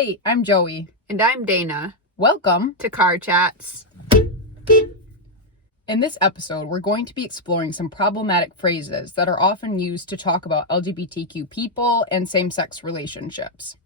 Hey, I'm Joey. And I'm Dana. Welcome to Car Chats. In this episode, we're going to be exploring some problematic phrases that are often used to talk about LGBTQ people and same-sex relationships.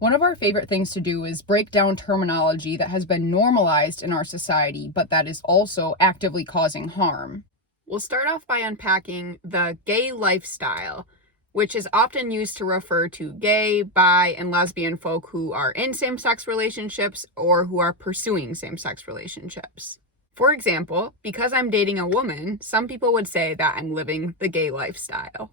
One of our favorite things to do is break down terminology that has been normalized in our society, but that is also actively causing harm. We'll start off by unpacking the gay lifestyle, which is often used to refer to gay, bi, and lesbian folk who are in same-sex relationships or who are pursuing same-sex relationships. For example, because I'm dating a woman, some people would say that I'm living the gay lifestyle.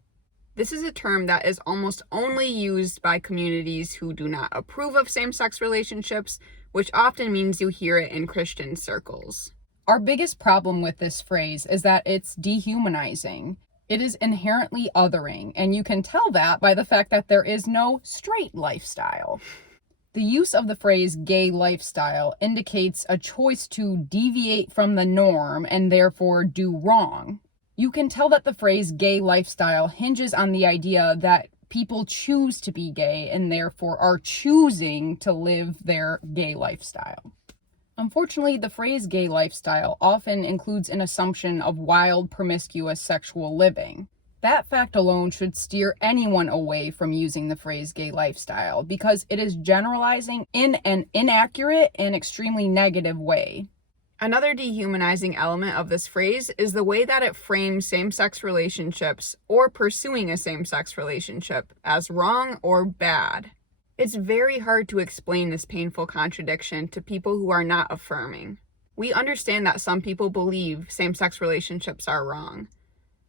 This is a term that is almost only used by communities who do not approve of same-sex relationships, which often means you hear it in Christian circles. Our biggest problem with this phrase is that it's dehumanizing. It is inherently othering, and you can tell that by the fact that there is no straight lifestyle. The use of the phrase gay lifestyle indicates a choice to deviate from the norm and therefore do wrong. You can tell that the phrase gay lifestyle hinges on the idea that people choose to be gay and therefore are choosing to live their gay lifestyle. Unfortunately, the phrase gay lifestyle often includes an assumption of wild, promiscuous sexual living. That fact alone should steer anyone away from using the phrase gay lifestyle because it is generalizing in an inaccurate and extremely negative way. Another dehumanizing element of this phrase is the way that it frames same-sex relationships or pursuing a same-sex relationship as wrong or bad. It's very hard to explain this painful contradiction to people who are not affirming. We understand that some people believe same-sex relationships are wrong.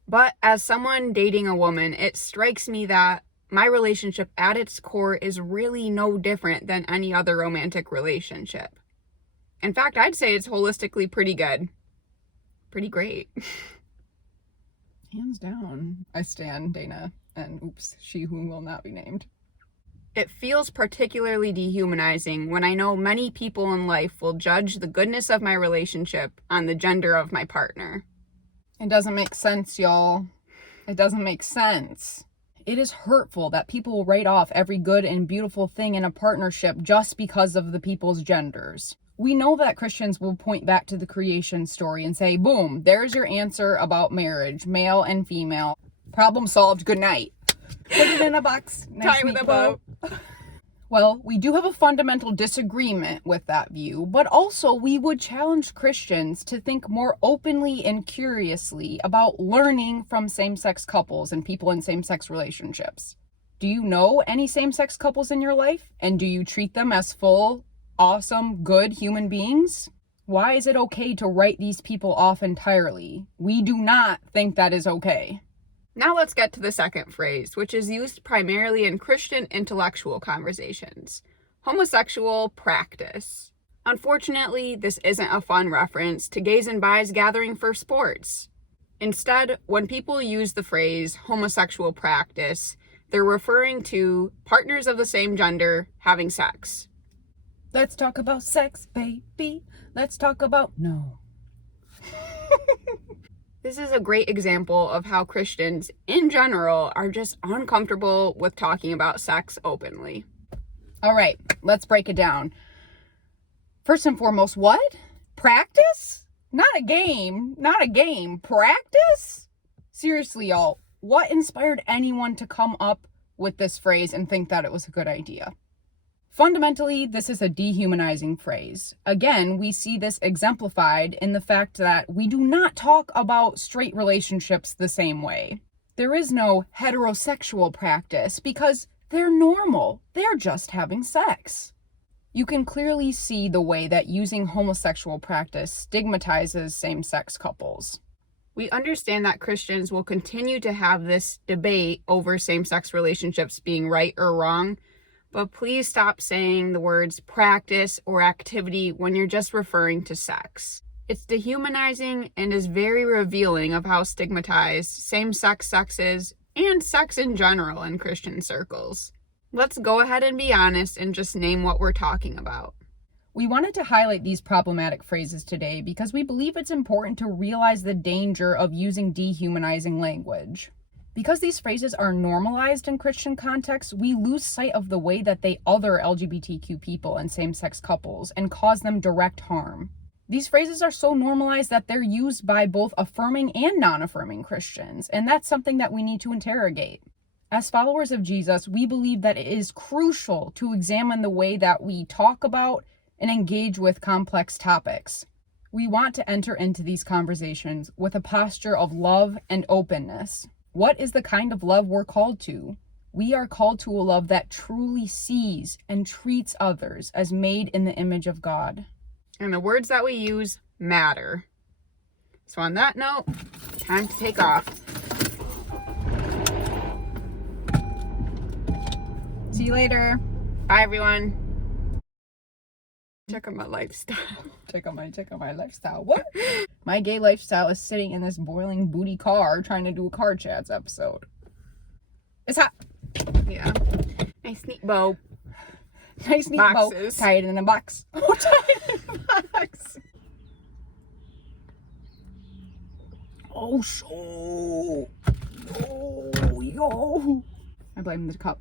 But as someone dating a woman, it strikes me that my relationship at its core is really no different than any other romantic relationship. In fact, I'd say it's holistically pretty good. Pretty great. Hands down. I stand Dana, and oops, she who will not be named. It feels particularly dehumanizing when I know many people in life will judge the goodness of my relationship on the gender of my partner. It doesn't make sense, y'all. It doesn't make sense. It is hurtful that people will write off every good and beautiful thing in a partnership just because of the people's genders. We know that Christians will point back to the creation story and say, boom, there's your answer about marriage, male and female. Problem solved, good night. Put it in a box. Tie with a bow. Well, we do have a fundamental disagreement with that view, but also we would challenge Christians to think more openly and curiously about learning from same-sex couples and people in same-sex relationships. Do you know any same-sex couples in your life? And do you treat them as full, awesome, good human beings? Why is it okay to write these people off entirely? We do not think that is okay. Now let's get to the second phrase, which is used primarily in Christian intellectual conversations. Homosexual practice. Unfortunately, this isn't a fun reference to gays and bis gathering for sports. Instead, when people use the phrase homosexual practice, they're referring to partners of the same gender having sex. Let's talk about sex, baby. Let's talk about no. This is a great example of how Christians, in general, are just uncomfortable with talking about sex openly. All right, let's break it down. First and foremost, what? Practice? Not a game. Not a game. Practice? Seriously, y'all, what inspired anyone to come up with this phrase and think that it was a good idea? Fundamentally, this is a dehumanizing phrase. Again, we see this exemplified in the fact that we do not talk about straight relationships the same way. There is no heterosexual practice because they're normal. They're just having sex. You can clearly see the way that using homosexual practice stigmatizes same-sex couples. We understand that Christians will continue to have this debate over same-sex relationships being right or wrong, but please stop saying the words practice or activity when you're just referring to sex. It's dehumanizing and is very revealing of how stigmatized same-sex sex is and sex in general in Christian circles. Let's go ahead and be honest and just name what we're talking about. We wanted to highlight these problematic phrases today because we believe it's important to realize the danger of using dehumanizing language. Because these phrases are normalized in Christian contexts, we lose sight of the way that they other LGBTQ people and same-sex couples and cause them direct harm. These phrases are so normalized that they're used by both affirming and non-affirming Christians, and that's something that we need to interrogate. As followers of Jesus, we believe that it is crucial to examine the way that we talk about and engage with complex topics. We want to enter into these conversations with a posture of love and openness. What is the kind of love we're called to? We are called to a love that truly sees and treats others as made in the image of God. And the words that we use matter. So on that note, time to take off. See you later. Bye, everyone. Check out my lifestyle. Check out my lifestyle. What? My gay lifestyle is sitting in this boiling booty car trying to do a car chats episode. It's hot. Yeah. Nice neat bow. Nice neat Boxes. bow. Tie it in a box. Oh, tie it in a box. Oh, so. Oh, yo. I blame the cup.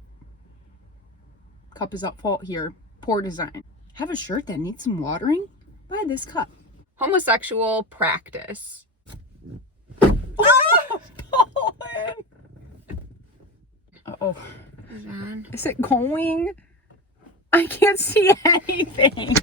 Cup is at fault here. Poor design. Have a shirt that needs some watering? Buy this cup. Homosexual practice. Oh, Pauline. Uh-oh. Is it on? Is it going? I can't see anything.